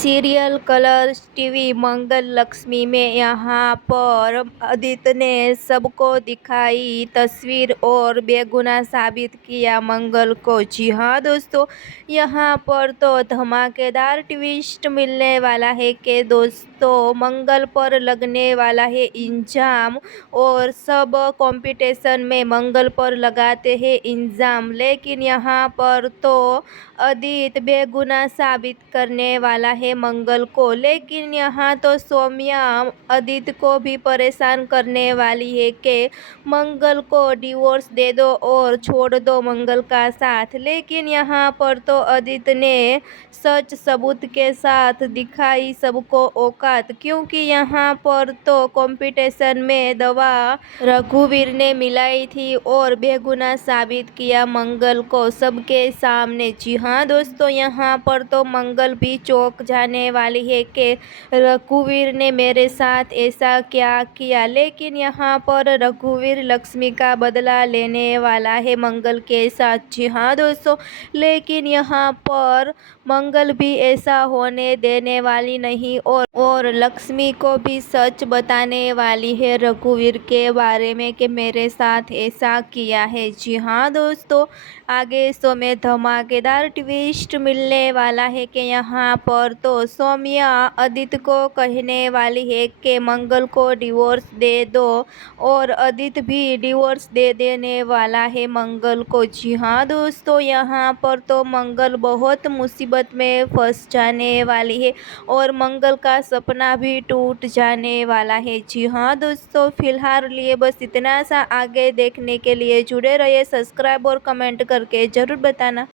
Serial Colors TV मंगल लक्ष्मी में यहाँ पर आदित्य ने सबको दिखाई तस्वीर और बेगुनाह साबित किया मंगल को। जी हाँ दोस्तों, यहाँ पर तो धमाकेदार ट्विस्ट मिलने वाला है कि दोस्तों मंगल पर लगने वाला है इल्जाम और सब कंपटीशन में मंगल पर लगाते हैं इल्जाम, लेकिन यहाँ पर तो आदित्य बेगुनाह साबित करने वाला है मंगल को। लेकिन यहाँ तो सौम्या आदित्य को भी परेशान करने वाली है कि मंगल को डिवोर्स दे दो और छोड़ दो मंगल का साथ। लेकिन यहाँ पर तो आदित्य ने सच सबूत के साथ दिखाई सबको औकात, क्योंकि यहाँ पर तो कंपटीशन में दवा रघुवीर ने मिलाई थी और बेगुनाह साबित किया मंगल को सबके सामने। जी हाँ दोस्तों, यहाँ पर तो मंगल भी चौंक जाने वाली है कि रघुवीर ने मेरे साथ ऐसा क्या किया। लेकिन यहाँ पर रघुवीर लक्ष्मी का बदला लेने वाला है मंगल के साथ। जी हाँ दोस्तों, लेकिन यहाँ पर मंगल भी ऐसा होने देने वाली नहीं और लक्ष्मी को भी सच बताने वाली है रघुवीर के बारे में कि मेरे साथ ऐसा किया है। जी हाँ दोस्तों, आगे शो में धमाकेदार ट्विस्ट मिलने वाला है कि यहाँ पर तो सौम्या आदित्य को कहने वाली है कि मंगल को डिवोर्स दे दो और आदित्य भी डिवोर्स दे देने वाला है मंगल को। जी हाँ दोस्तों, यहाँ पर तो मंगल बहुत मुसीबत में फंस जाने वाली है और मंगल का सपना भी टूट जाने वाला है। जी हाँ दोस्तों, फिलहाल लिए बस इतना सा। आगे देखने के लिए जुड़े रहिए, सब्सक्राइब और कमेंट करके ज़रूर बताना।